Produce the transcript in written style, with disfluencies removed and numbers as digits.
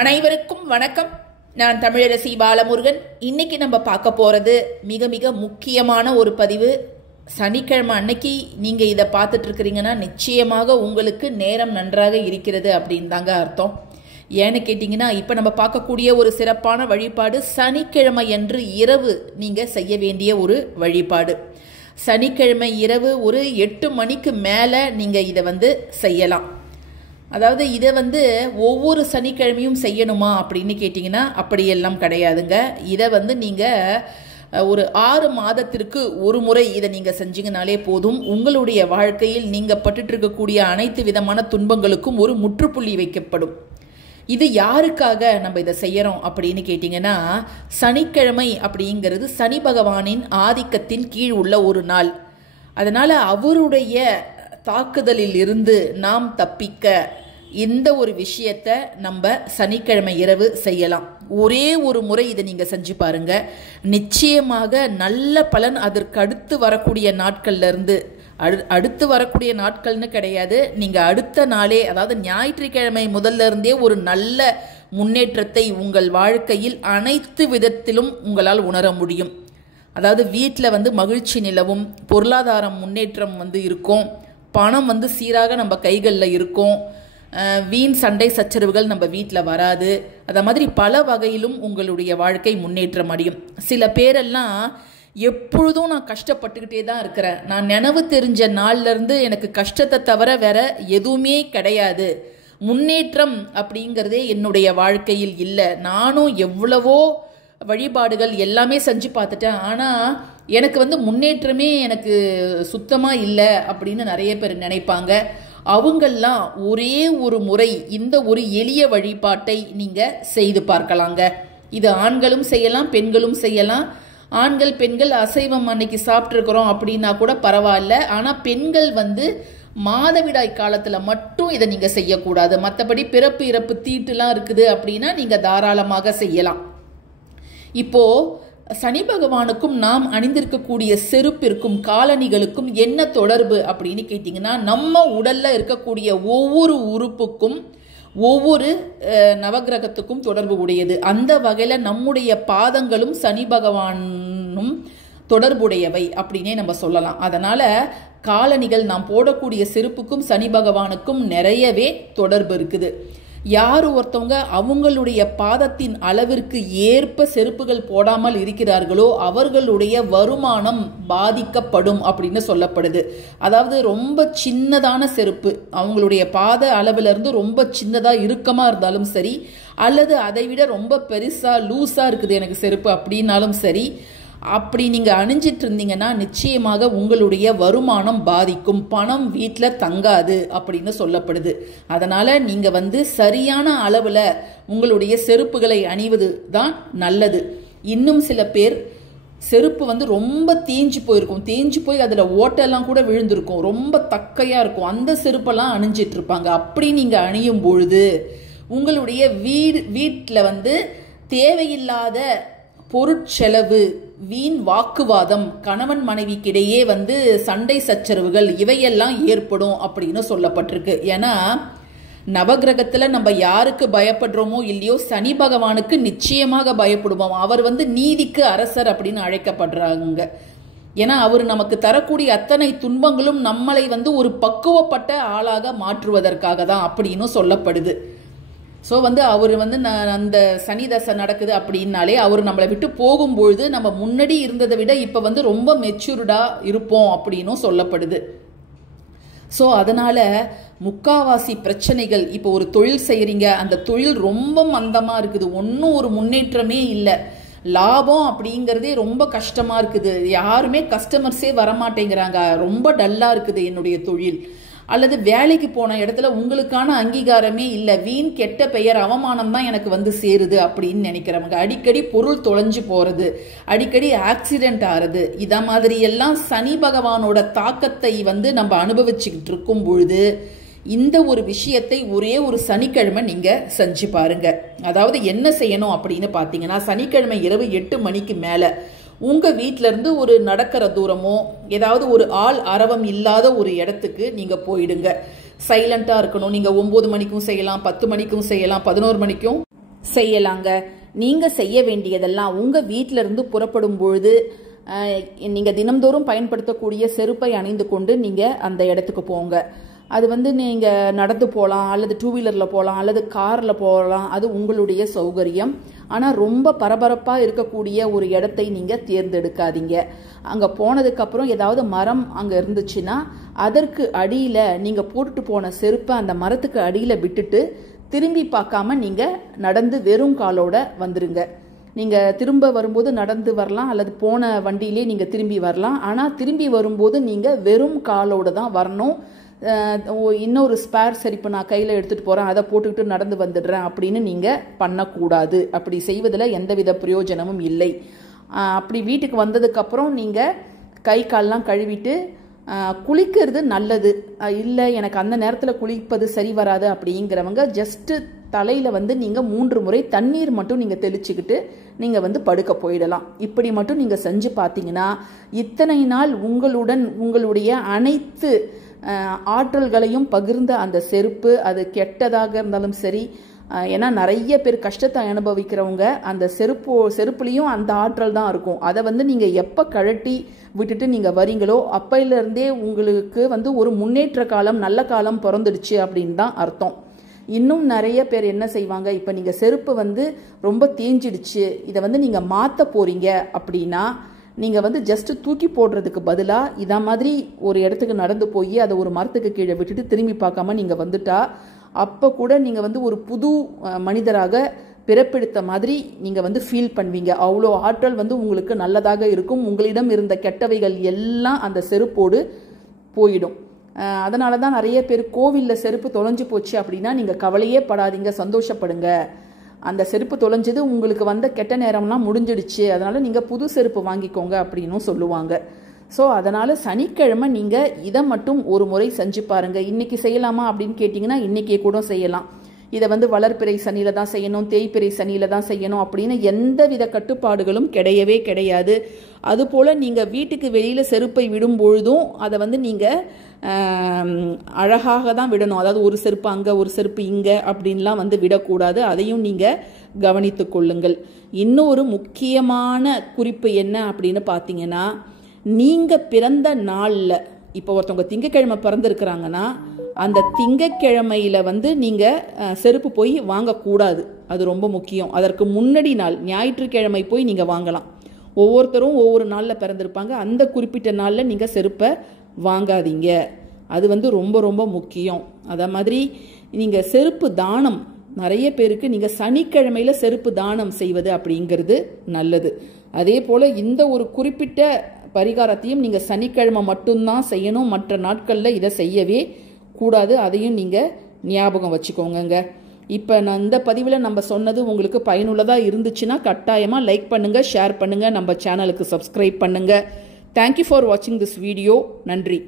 அனைவருக்கும் வணக்கம். நான் தமிழரசி பாலமுருகன். இன்னைக்கு நம்ம பார்க்க போகிறது மிக மிக முக்கியமான ஒரு பதிவு. சனிக்கிழமை அன்னைக்கு நீங்கள் இதை பார்த்துட்டு இருக்கிறீங்கன்னா நிச்சயமாக உங்களுக்கு நேரம் நன்றாக இருக்கிறது அப்படின்னு தாங்க அர்த்தம். ஏன்னு கேட்டிங்கன்னா, இப்போ நம்ம பார்க்கக்கூடிய ஒரு சிறப்பான வழிபாடு சனிக்கிழமை அன்று இரவு நீங்கள் செய்ய வேண்டிய ஒரு வழிபாடு. சனிக்கிழமை இரவு ஒரு 8 மணிக்கு மேலே நீங்கள் இதை செய்யலாம். அதாவது இதை ஒவ்வொரு சனிக்கிழமையும் செய்யணுமா அப்படின்னு கேட்டிங்கன்னா அப்படியெல்லாம் கிடையாதுங்க. இதை நீங்கள் ஒரு 6 மாதத்திற்கு ஒரு முறை இதை நீங்கள் செஞ்சீங்கனாலே போதும். உங்களுடைய வாழ்க்கையில் நீங்கள் பட்டுட்டு இருக்கக்கூடிய அனைத்து விதமான துன்பங்களுக்கும் ஒரு முற்றுப்புள்ளி வைக்கப்படும். இது யாருக்காக நம்ம இதை செய்யறோம் அப்படின்னு கேட்டிங்கன்னா, சனிக்கிழமை அப்படிங்கிறது சனி பகவானின் ஆதிக்கத்தின் கீழ் உள்ள ஒரு நாள். அதனால் அவருடைய தாக்குதலில் இருந்து நாம் தப்பிக்க இந்த ஒரு விஷயத்தை நம்ம சனிக்கிழமை இரவு செய்யலாம். ஒரே ஒரு முறை இதை நீங்கள் செஞ்சு பாருங்க. நிச்சயமாக நல்ல பலன் அதற்கு அடுத்து வரக்கூடிய நாட்கள்ல இருந்து அடுத்து வரக்கூடிய நாட்கள்னு கிடையாது, நீங்கள் அடுத்த நாளே, அதாவது ஞாயிற்றுக்கிழமை முதல்ல இருந்தே ஒரு நல்ல முன்னேற்றத்தை உங்கள் வாழ்க்கையில் அனைத்து விதத்திலும் உங்களால் உணர முடியும். அதாவது வீட்டில் மகிழ்ச்சி நிலவும், பொருளாதாரம் முன்னேற்றம் இருக்கும், பணம் சீராக நம்ம கைகளில் இருக்கும், வீண் சண்டை சச்சரவுகள் நம்ம வீட்டில் வராது. அதை மாதிரி பல வகையிலும் உங்களுடைய வாழ்க்கை முன்னேற்றம் அடையும். சில பேரெல்லாம் எப்பொழுதும் நான் கஷ்டப்பட்டுக்கிட்டே தான் இருக்கிறேன், நான் நினைவு தெரிஞ்ச நாள்லேருந்து எனக்கு கஷ்டத்தை தவிர வேற எதுவுமே கிடையாது, முன்னேற்றம் அப்படிங்கிறதே என்னுடைய வாழ்க்கையில் இல்லை, நானும் எவ்வளவோ வழிபாடுகள் எல்லாமே செஞ்சு பார்த்துட்டேன், ஆனால் எனக்கு முன்னேற்றமே எனக்கு சுத்தமாக இல்லை அப்படின்னு நிறைய பேர் நினைப்பாங்க. அவங்கெல்லாம் ஒரே ஒரு முறை இந்த ஒரு எளிய வழிபாட்டை நீங்கள் செய்து பார்க்கலாங்க. இது ஆண்களும் செய்யலாம், பெண்களும் செய்யலாம். ஆண்கள் பெண்கள் அசைவம் அன்னைக்கு சாப்பிட்ருக்குறோம் அப்படின்னா கூட பரவாயில்ல. ஆனால் பெண்கள் மாதவிடாய் காலத்தில் மட்டும் இதை நீங்கள் செய்யக்கூடாது. மற்றபடி பிறப்பு இறப்பு தீட்டுலாம் இருக்குது அப்படின்னா நீங்கள் தாராளமாக செய்யலாம். இப்போ சனி பகவானுக்கும் நாம் அணிந்திருக்கக்கூடிய செருப்பிற்கும் காலணிகளுக்கும் என்ன தொடர்பு அப்படின்னு கேட்டிங்கன்னா, நம்ம உடல்ல இருக்கக்கூடிய ஒவ்வொரு உறுப்புக்கும் ஒவ்வொரு நவகிரகத்துக்கும் தொடர்பு உடையது. அந்த வகையில் நம்முடைய பாதங்களும் சனி பகவானும் தொடர்புடையவை அப்படின்னே நம்ம சொல்லலாம். அதனால காலணிகள், நாம் போடக்கூடிய செருப்புக்கும் சனி பகவானுக்கும் நிறையவே தொடர்பு இருக்குது. யார் ஒருத்தவங்க அவங்களுடைய பாதத்தின் அளவிற்கு ஏற்ப செருப்புகள் போடாமல் இருக்கிறார்களோ அவர்களுடைய வருமானம் பாதிக்கப்படும் அப்படின்னு சொல்லப்படுது. அதாவது ரொம்ப சின்னதான செருப்பு, அவங்களுடைய பாத அளவிலிருந்து ரொம்ப சின்னதாக இறுக்கமாக இருந்தாலும் சரி, அல்லது அதை விட ரொம்ப பெருசாக லூஸாக இருக்குது எனக்கு செருப்பு அப்படின்னாலும் சரி, அப்படி நீங்கள் அணிஞ்சிட்டு இருந்தீங்கன்னா நிச்சயமாக உங்களுடைய வருமானம் பாதிக்கும், பணம் வீட்டில் தங்காது அப்படின்னு சொல்லப்படுது. அதனால் நீங்கள் சரியான அளவில் உங்களுடைய செருப்புகளை அணிவது தான் நல்லது. இன்னும் சில பேர் செருப்பு ரொம்ப தேஞ்சு போயிருக்கும், தேஞ்சு போய் அதில் ஓட்டெல்லாம் கூட விழுந்திருக்கும், ரொம்ப தக்கையாக இருக்கும், அந்த செருப்பெல்லாம் அணிஞ்சிட்டு இருப்பாங்க. அப்படி நீங்கள் அணியும் பொழுது உங்களுடைய வீட்டில் தேவையில்லாத பொருட்செலவு, வீண் வாக்குவாதம், கணவன் மனைவிக்கிடையே சண்டை சச்சரவுகள் இவையெல்லாம் ஏற்படும் அப்படின்னு சொல்லப்பட்டிருக்கு. ஏன்னா நவகிரகத்தில் நம்ம யாருக்கு பயப்படுறோமோ இல்லையோ, சனி பகவானுக்கு நிச்சயமாக பயப்படுவோம். அவர் நீதிக்கு அரசர் அப்படின்னு அழைக்கப்படுறாங்க. ஏன்னா அவர் நமக்கு தரக்கூடிய அத்தனை துன்பங்களும் நம்மளை ஒரு பக்குவப்பட்ட ஆளாக மாற்றுவதற்காக தான் அப்படின்னு சொல்லப்படுது. ஸோ அவர் அந்த சனி தசை நடக்குது அப்படின்னாலே அவர் நம்மளை விட்டு போகும்பொழுது நம்ம முன்னாடி இருந்ததை விட இப்போ ரொம்ப மெச்சூர்டாக இருப்போம் அப்படின்னும் சொல்லப்படுது. ஸோ அதனால் முக்காவாசி பிரச்சனைகள், இப்போ ஒரு தொழில் செய்கிறீங்க, அந்த தொழில் ரொம்ப மந்தமாக இருக்குது, ஒன்றும் ஒரு முன்னேற்றமே இல்லை, லாபம் அப்படிங்கிறதே ரொம்ப கஷ்டமாக இருக்குது, யாருமே கஸ்டமர்ஸே வரமாட்டேங்கிறாங்க, ரொம்ப டல்லாக இருக்குது என்னுடைய தொழில், அல்லது வேலைக்கு போன இடத்துல உங்களுக்கான அங்கீகாரமே இல்லை, வீண் கெட்ட பெயர் அவமானம் தான் எனக்கு சேருது அப்படின்னு நினைக்கிறவங்க, அடிக்கடி பொருள் தொலைஞ்சு போகிறது, அடிக்கடி ஆக்சிடென்ட் ஆகிறது, இதை மாதிரி எல்லாம் சனி பகவானோட தாக்கத்தை நம்ம அனுபவிச்சுக்கிட்டு இருக்கும் பொழுது இந்த ஒரு விஷயத்தை ஒரே ஒரு சனிக்கிழமை நீங்கள் செஞ்சு பாருங்க. அதாவது என்ன செய்யணும் அப்படின்னு பார்த்தீங்கன்னா, சனிக்கிழமை இரவு 8 மணிக்கு மேலே உங்கள் வீட்டிலேருந்து ஒரு நடக்கிற தூரமோ ஏதாவது ஒரு ஆள் அரவம் இல்லாத ஒரு இடத்துக்கு நீங்கள் போயிடுங்க. சைலண்ட்டாக இருக்கணும். நீங்கள் 9 மணிக்கும் செய்யலாம், 10 மணிக்கும் செய்யலாம், 11 மணிக்கும் செய்யலாங்க. நீங்க செய்ய வேண்டியதெல்லாம் உங்க வீட்டில இருந்து புறப்படும் பொழுது நீங்க தினம்தோறும் பயன்படுத்தக்கூடிய செருப்பை அணிந்து கொண்டு நீங்க அந்த இடத்துக்கு போங்க. அது வந்து நீங்க நடந்து போகலாம், அல்லது 2 வீலர்ல போகலாம், அல்லது கார்ல போகலாம். அது உங்களுடைய சௌகரியம். ஆனா ரொம்ப பரபரப்பா இருக்கக்கூடிய ஒரு இடத்தை நீங்க தேர்ந்தெடுக்காதீங்க. அங்க போனதுக்கு அப்புறம் ஏதாவது மரம் அங்க இருந்துச்சுன்னா அதற்கு அடியில நீங்க போட்டுட்டு போன செருப்பை அந்த மரத்துக்கு அடியில விட்டுட்டு திரும்பி பார்க்காம நீங்க நடந்து வெறும் காலோட வந்துருங்க. நீங்க திரும்ப வரும்போது நடந்து வரலாம், அல்லது போன வண்டியிலே நீங்க திரும்பி வரலாம். ஆனா திரும்பி வரும்போது நீங்க வெறும் காலோட தான் வரணும். இன்னொரு ஸ்பேர் செருப்பு நான் கையில் எடுத்துகிட்டு போகிறேன், அதை போட்டுக்கிட்டு நடந்து வந்துடுறேன் அப்படின்னு நீங்கள் பண்ணக்கூடாது. அப்படி செய்வதில் எந்தவித பிரயோஜனமும் இல்லை. அப்படி வீட்டுக்கு வந்ததுக்கப்புறம் நீங்கள் கை கால்லாம் கழுவிட்டு குளிக்கிறது நல்லது. இல்லை எனக்கு அந்த நேரத்தில் குளிப்பது சரி வராது அப்படிங்கிறவங்க ஜஸ்ட்டு தலையில் வந்து நீங்கள் 3 முறை தண்ணீர் மட்டும் நீங்கள் தெளிச்சுக்கிட்டு நீங்கள் வந்து படுக்க போயிடலாம். இப்படி மட்டும் நீங்கள் செஞ்சு பார்த்தீங்கன்னா இத்தனை நாள் உங்களுடைய அனைத்து ஆற்றல்களையும் பகிர்ந்த அந்த செருப்பு, அது கெட்டதாக இருந்தாலும் சரி, ஏன்னா நிறைய பேர் கஷ்டத்தை அனுபவிக்கிறவங்க அந்த செருப்புலேயும் அந்த ஆற்றல் தான் இருக்கும். அதை வந்து நீங்கள் எப்போ கழட்டி விட்டுட்டு நீங்கள் வரீங்களோ அப்பையிலேருந்தே உங்களுக்கு வந்து ஒரு முன்னேற்ற காலம், நல்ல காலம் பிறந்துடுச்சு அப்படின்னு தான் அர்த்தம். இன்னும் நிறைய பேர் என்ன செய்வாங்க, இப்போ நீங்கள் செருப்பு வந்து ரொம்ப தேஞ்சிடுச்சு, இதை வந்து நீங்கள் மாற்ற போகிறீங்க அப்படின்னா நீங்கள் வந்து ஜஸ்ட்டு தூக்கி போடுறதுக்கு பதிலாக இதை மாதிரி ஒரு இடத்துக்கு நடந்து போய் அதை ஒரு மரத்துக்கு கீழே விட்டுட்டு திரும்பி பார்க்காம நீங்கள் வந்துட்டா அப்போ கூட நீங்கள் வந்து ஒரு புது மனிதராக பிறப்பெடுத்த மாதிரி நீங்கள் வந்து ஃபீல் பண்ணுவீங்க. அவ்வளோ ஆற்றல் வந்து உங்களுக்கு நல்லதாக இருக்கும். உங்களிடம் இருந்த கெட்டவைகள் எல்லாம் அந்த செருப்போடு போயிடும். அதனால தான் நிறைய பேர் கோவிலில் செருப்பு தொலைஞ்சு போச்சு அப்படின்னா நீங்கள் கவலையே படாதீங்க, சந்தோஷப்படுங்க. அந்த செருப்பு தொலைஞ்சது உங்களுக்கு வந்த கெட்ட நேரம்லாம் முடிஞ்சிடுச்சு, அதனால் நீங்கள் புது செருப்பு வாங்கிக்கோங்க அப்படின்னும் சொல்லுவாங்க. ஸோ அதனால் சனிக்கிழமை நீங்கள் இதை மட்டும் ஒரு முறை செஞ்சு பாருங்கள். இன்றைக்கி செய்யலாமா அப்படின்னு கேட்டிங்கன்னா இன்றைக்கே கூட செய்யலாம். இதை வந்து வளர்பிறை சனியில் தான் செய்யணும், தேய்பிறை சனியில் தான் செய்யணும் அப்படின்னு எந்த வித கட்டுப்பாடுகளும் கிடையவே கிடையாது. அதுபோல் நீங்கள் வீட்டுக்கு வெளியில் செருப்பை விடும் பொழுதும் அதை வந்து நீங்கள் அழகாக தான் விடணும். அதாவது ஒரு செருப்பு அங்கே ஒரு செருப்பு இங்கே அப்படின்லாம் வந்து விடக்கூடாது. அதையும் நீங்கள் கவனித்து கொள்ளுங்கள். இன்னொரு முக்கியமான குறிப்பு என்ன அப்படின்னு பார்த்தீங்கன்னா, நீங்கள் பிறந்த நாளில் இப்போ ஒருத்தவங்க திங்கக்கிழமை பிறந்திருக்கிறாங்கன்னா அந்த திங்கக்கிழமையில் வந்து நீங்கள் செருப்பு போய் வாங்கக்கூடாது. அது ரொம்ப முக்கியம். அதற்கு முன்னாடி நாள் ஞாயிற்றுக்கிழமை போய் நீங்கள் வாங்கலாம். ஒவ்வொருத்தரும் ஒவ்வொரு நாளில் பிறந்திருப்பாங்க. அந்த குறிப்பிட்ட நாளில் நீங்கள் செருப்பை வாங்காதீங்க. அது வந்து ரொம்ப ரொம்ப முக்கியம். அதே மாதிரி நீங்கள் செருப்பு தானம், நிறைய பேருக்கு நீங்கள் சனிக்கிழமையில் செருப்பு தானம் செய்வது அப்படிங்கிறது நல்லது. அதே போல் இந்த ஒரு குறிப்பிட்ட பரிகாரத்தையும் நீங்கள் சனிக்கிழமை மட்டும்தான் செய்யணும், மற்ற நாட்களில் இதை செய்யவே கூடாது. அதையும் நீங்கள் ஞாபகம் வச்சுக்கோங்க. இப்போ நான் இந்த பதிவில் நம்ம சொன்னது உங்களுக்கு பயனுள்ளதாக இருந்துச்சுன்னா கட்டாயமாக லைக் பண்ணுங்கள், ஷேர் பண்ணுங்கள், நம்ம சேனலுக்கு சப்ஸ்கிரைப் பண்ணுங்கள். தேங்க்யூ ஃபார் வாட்சிங் திஸ் வீடியோ. நன்றி.